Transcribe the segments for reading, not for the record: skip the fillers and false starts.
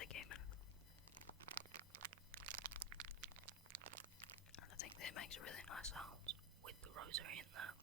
they came in. And I think it makes really nice sounds with the rosary in there.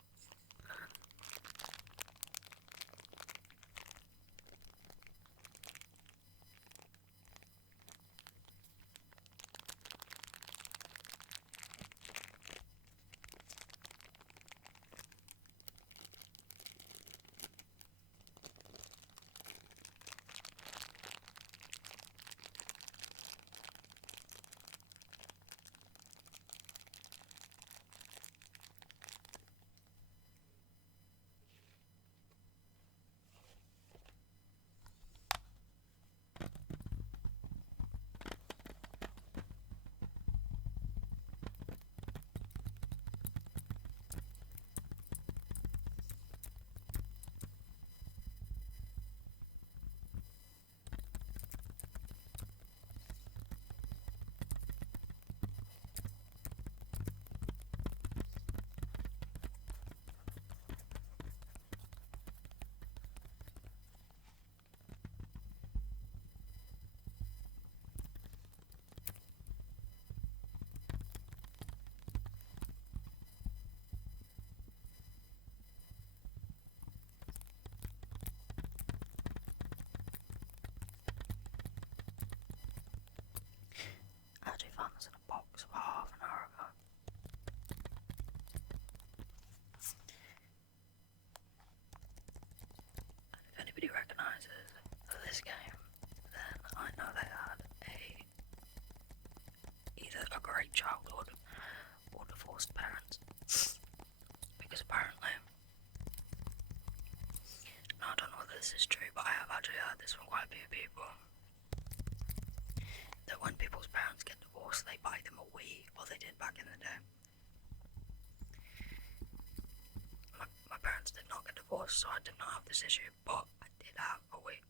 I actually found this in a box about half an hour ago. And if anybody recognises this game, then I know they had either a great childhood or divorced parents. Because apparently, now I don't know whether this is true, but I have actually heard this from quite a few people, that when people's parents get divorced, they buy them a Wii, or they did back in the day. My parents did not get divorced, so I did not have this issue, but I did have a Wii.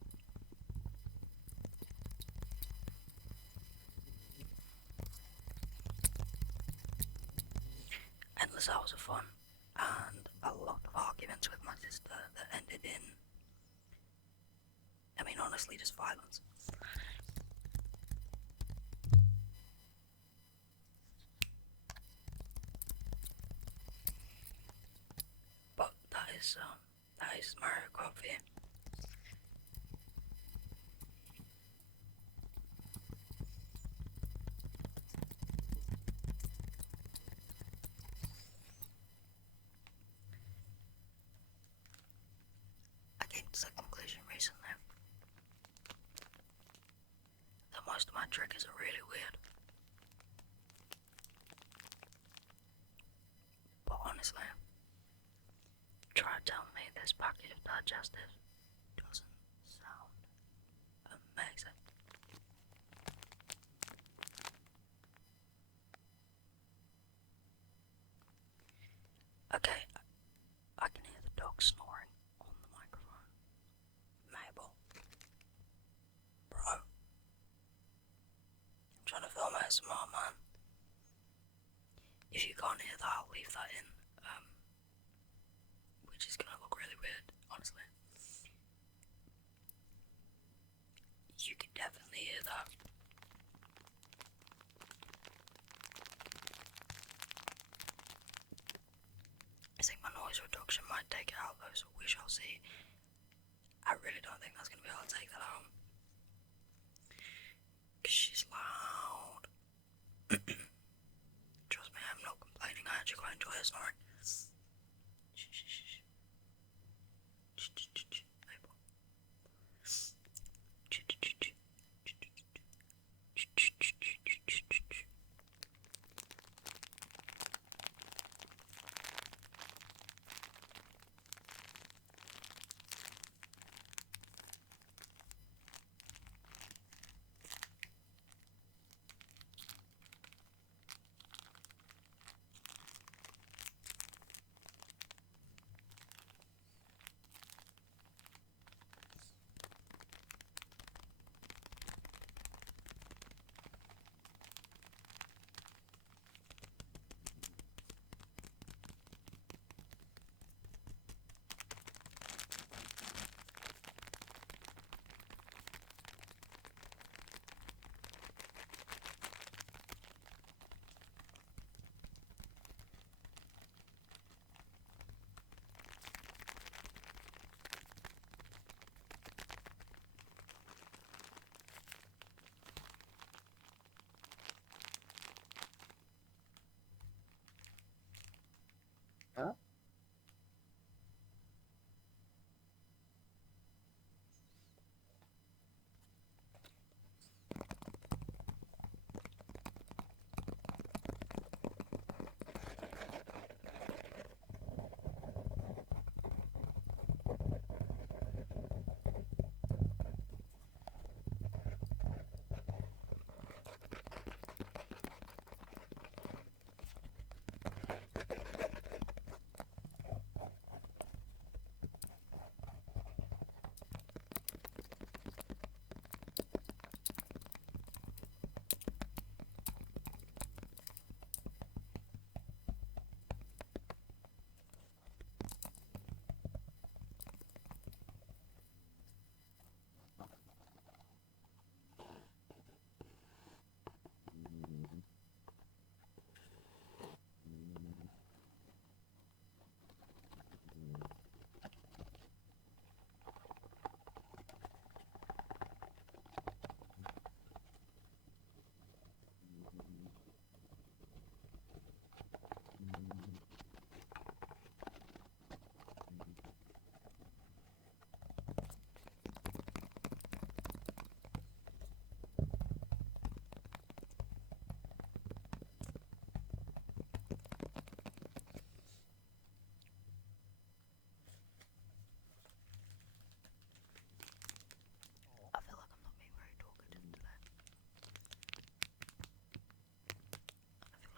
Endless hours of fun, and a lot of arguments with my sister that ended in, honestly, just violence. But that is Mario Kart for you. I came to the conclusion recently that most of my triggers are really weird. But honestly, try to tell me this packet of digestive doesn't sound amazing. Okay, I can hear the dog snoring on the microphone. Mabel. Bro. I'm trying to film ASMR, man. If you can't hear that, I'll leave that in. Which is gonna look really weird, honestly. You can definitely hear that. I think my noise reduction might take it out though, so we shall see. I really don't think that's gonna be able to take that out. Cause she's loud. Trust me, I'm not complaining, I actually quite enjoy her snoring.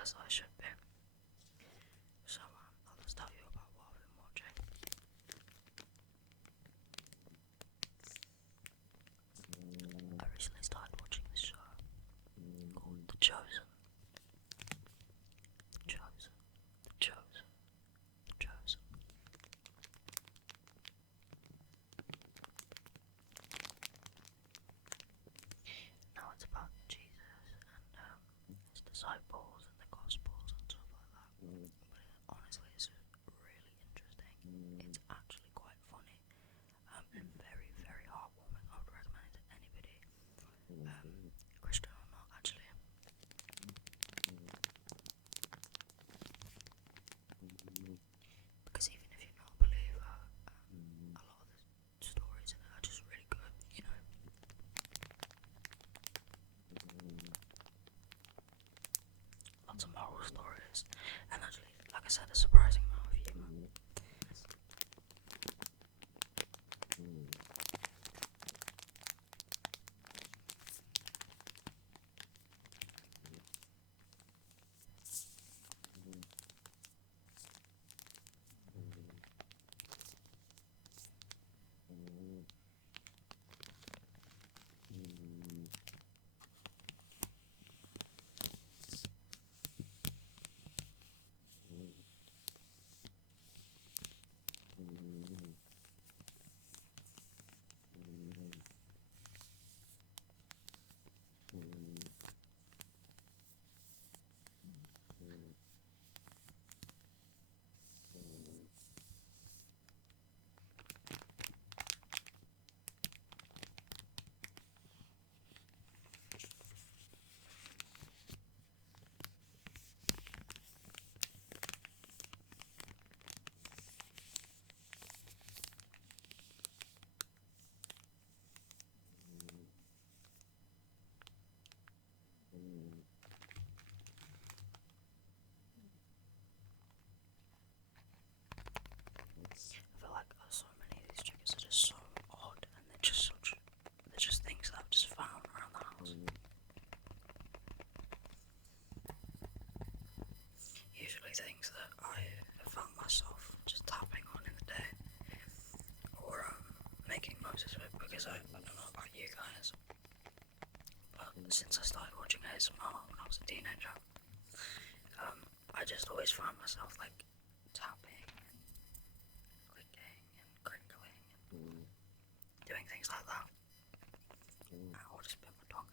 as I should be. So I'll just tell you about what I've been watching. I recently started watching this show called The Chosen. The Chosen. The Chosen. The Chosen. Now it's about Jesus and his disciples and the Gospels and stuff like that. But honestly, it's really interesting. It's actually quite funny and very, very heartwarming. I would recommend it to anybody, Christian or not, actually. Because even if you're not a believer, a lot of the stories in it are just really good, you know. Lots of moral stories, and actually, like I said, a surprising amount of humour. I feel like so many of these triggers are just so odd, and they're just things that I've just found around the house. Usually things that I have found myself just tapping on in the day, or making noises with, because I don't know about you guys, but since I started watching ASMR when I was a teenager, I just always found myself like tapping and clicking and crinkling and doing things like that. I'll just bit my tongue.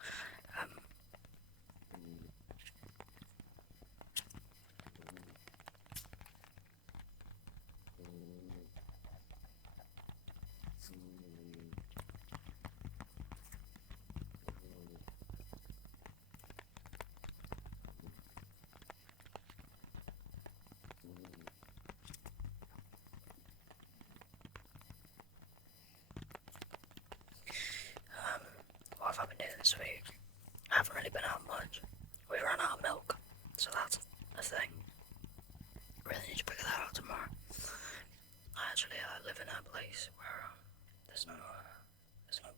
What have I been doing this week? I haven't really been out much. We ran out of milk, so that's a thing. Really need to figure that out tomorrow. I actually live in a place where there's no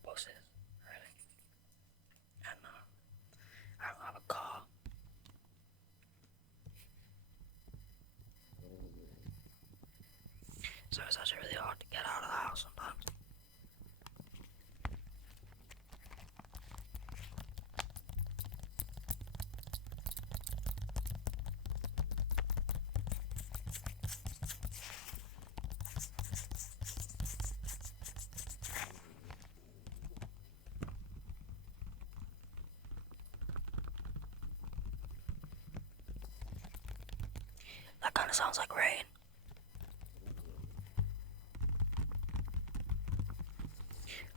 buses, really, and I don't have a car. So it's actually really hard to get out of the house sometimes. That kind of sounds like rain.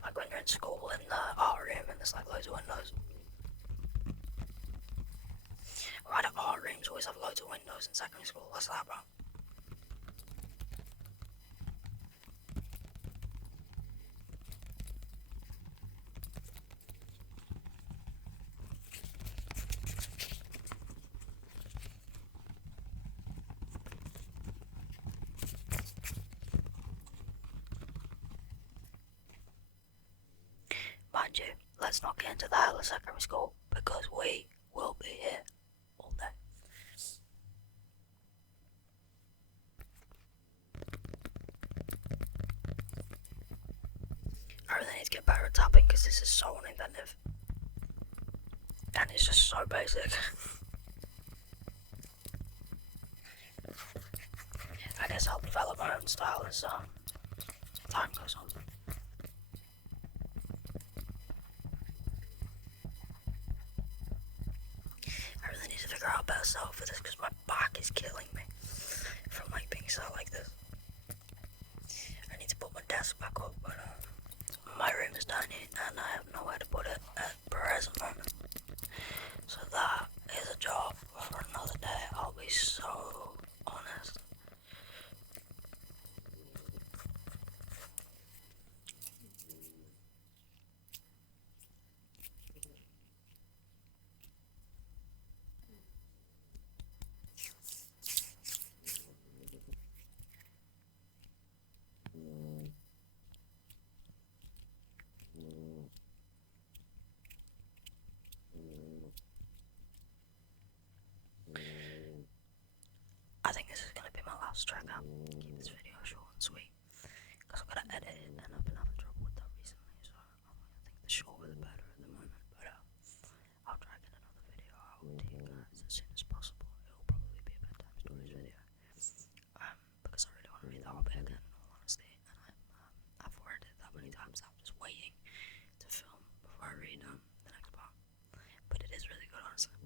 Like when you're in school in the art room and there's like loads of windows. Right, at art rooms always have loads of windows in secondary school. What's that about? Mind you, let's not get into that at secondary school because we will be here all day. need to get better at tapping because this is so uninventive. And it's just so basic. I guess I'll develop my own style as time goes on. I really need to figure out a better setup for this because my back is killing me from like being sat like this. I need to put my desk back up, but my room is tiny and I have nowhere to put it at present moment. So that is a job for another day, I'll be so honest. I think this is going to be my last track out. Keep this video short and sweet because I've got to edit it and I've been having trouble with that recently, so I think the shorter the better at the moment, but I'll try and get another video out to you guys as soon as possible. It will probably be a bedtime stories video because I really want to read the Hobbit again, in all honesty, and I've read it that many times that I'm just waiting to film before I read the next part, but it is really good, honestly.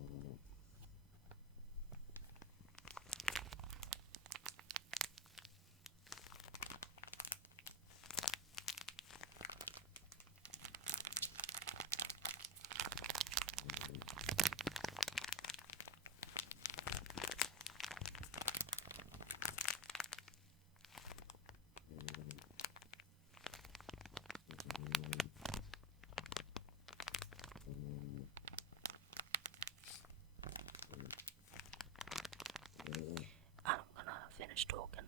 And I'm gonna finish talking